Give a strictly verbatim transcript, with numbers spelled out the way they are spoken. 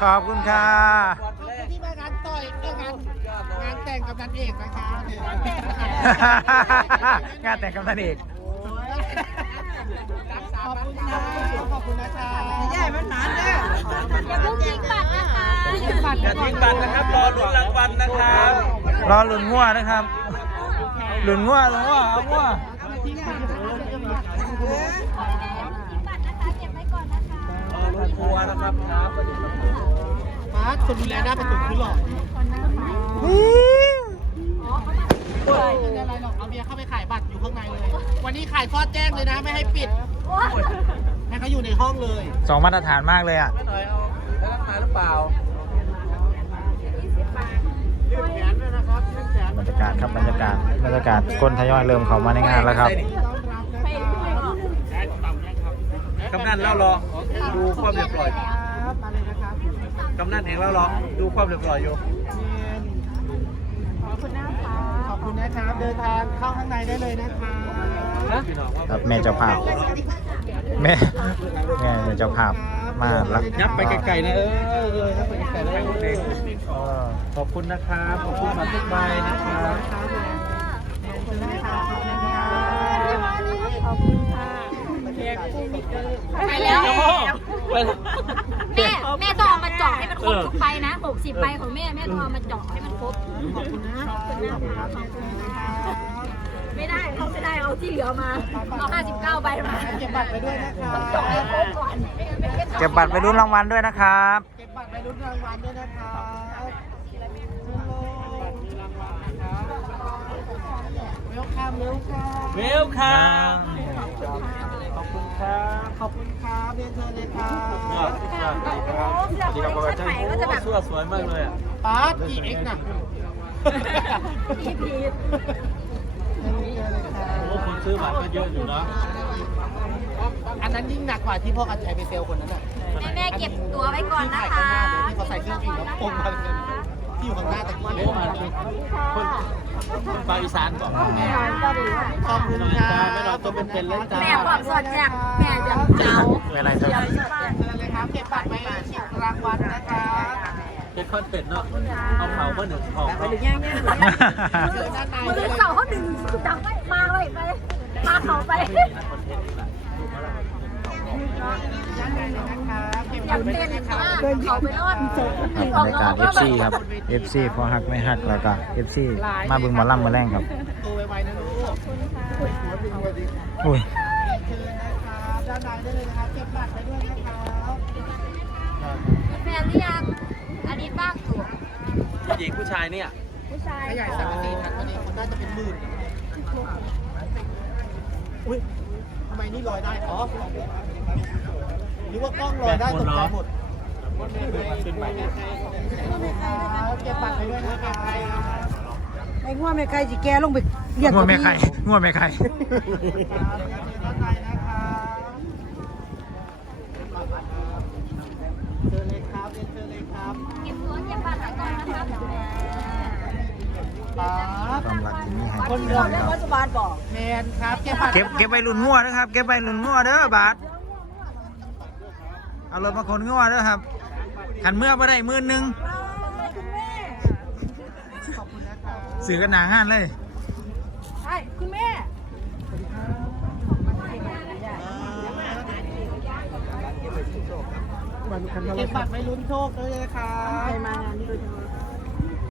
ขอบคุณค่ะขอบคุณที่มางานต่อยเรื่องงานงานแต่งกับนันเอกนะคะงานแต่งกับท่านเอกขอบคุณนะขอบคุณนะคะใหญ่มันหนานเด้ออย่าเพิ่งทิ้งบัตรนะคะอย่าทิ้งบัตรนะครับรอลุ้นรางวัลนะครับรอหลุนงัวนะครับหลุนงัวหลุนงัวเอางัวบัตรนะคะเก็บไว้ก่อนนะคะรอลุ้นทัวร์นะครับครับมาร์คคนดูแลหน้าประตูคือหล่อไม่เป็นไรหรอกเอาเบียร์เข้าไปขายบัตรอยู่ข้างในเลย วันนี้ขายซอดแจ้งเลยนะไม่ให้ปิดให้เขาอยู่ในห้องเลยสองมาตรฐานมากเลยอ่ะไม่หน่อยเอาได้รับมาหรือเปล่ายืดแขนด้วยนะครับยืดแขนบรรยากาศครับบรรยากาศบรรยากาศคนทยอยเริ่มเข้ามาในงานแล้วครับกำนันเล่ารอดูความเรียบร้อยครับมาเลยนะครับกำนันเองเล่ารอดูความเรียบร้อยอยู่ขอบคุณนะคะขอบคุณนะครับ เดินทางเข้าข้างในได้เลยนะคะพี่น้องว่าครับแม่เจ้าภาพแม่แม่เจ้าภาพมาแล้วยับไปไกลๆนะเออเออยับไปไกลๆแล้วเด็กขอบคุณนะครับขอบคุณมาทุกใบนะครับขอบคุณค่ะไปแล้ว แม่แม่ต้องเอามาเจาะให้มันครบทุกใบนะหกสิบใบของแม่แม่ต้องเอามาเจาะให้มันครบขอบคุณนะขอบคุณนะคะขอบคุณนะคะไม่ได้เขาไม่ได้เอาที่เหลือมาเอาห้าสิบเก้าใบมาเก็บบัตรไปด้วยนะคะเจาะให้ครบก่อนเก็บบัตรไปรุ่นรางวัลด้วยนะครับเก็บบัตรไปลุ้นรางวัลด้วยนะครับเวลคัมเวลคัมเวลคัมขอบคุณครับขอบคุณครับเรียนเชิญเลยครับยอดสุดยอดเลยครับสวัสดีครับพ่อเสื้อสวยมากเลยอ่ะปาร์ตกี่เอ็กซ์น่ะพีพีโอ้คนซื้อบัตรก็เยอะอยู่นะอันนั้นยิ่งหนักกว่าที่พ่อกันชัยไปเซลคนนั้นน่ะแม่แม่เก็บตัวไว้ก่อนนะคะที่เขาใส่เครื่องบินแล้วปงมาเลยที่อยู่ข้างหน้าแต่กี้โอ้มาคนคนปาอีสานก่อนขอบคุณน้องคจ้ารับไม่รอตัวเป็นๆเลยจ้าแม่ความสดจากแม่จะเจ้าเวลาจะเชิญเลยครับเก็บบัตรไว้ชิงรางวัลนะครับเป็นคอนเป็ดเนาะเอาเผาเพื่อหนึ่งของเขาเชิญด้านในมืเลอย เสาเขาดึงดังไปมาไว้ไปมาเขาไปด้านในเลยนะครับเก็บอบัยาตกรไว้เต้ด้วยนนะครับมากเขาไปรอดบรรยากาศ เอฟ ซี ครับ เอฟ ซี พอหักไม่หักแล้วก็ เอฟ ซี มาบึงหมาล่ำมาแรงครับตัวไวๆนะลูกอุ้ยเชิญนะครับด้านในได้เลยนะครับเก็บบัตรไว้ด้วยนะครับแฟนหรือยังอันนี้บ้างถูกผู้หญิงผู้ชายเนี่ยผู้ชายขยายสังกะสีทันวันนี้คนน่าจะเป็นหมื่นอุ้ยทำไมนี่ลอยได้อ๋อหรือว่ากล้องลอยได้ตกใจหมดเก็บบัตรไปด้วยนะครับไอ้ง่วงแม่ไก่สิแกลงไปเรียกงัวแม่ไข่งัวแม่ไข่ด้านในนะครับเชิญเลยครับเรียนเชิญเลยครับเก็บตัวเก็บบัตรไว้ก่อนนะครับปั๊บความรักที่มีให้คนพี่เดีน้ยอวงครับรัฐบาลบอกแมนครับเก็บบัตรเก็บเก็บใบรุ่นงัวนะครับ เก็บใบรุ่นงัวเด้อบาทเอารถมาคนงัวเด้อครับขันเมื่อบ่ได้หมื่นหนึ่งขอบคุณนะครับสื่อกันหนาห้านเลยใช่คุณแม่เก็บบัตรไว้ลุ้นโชคด้วยนะครับใครมางานนี้โดยเฉพาะ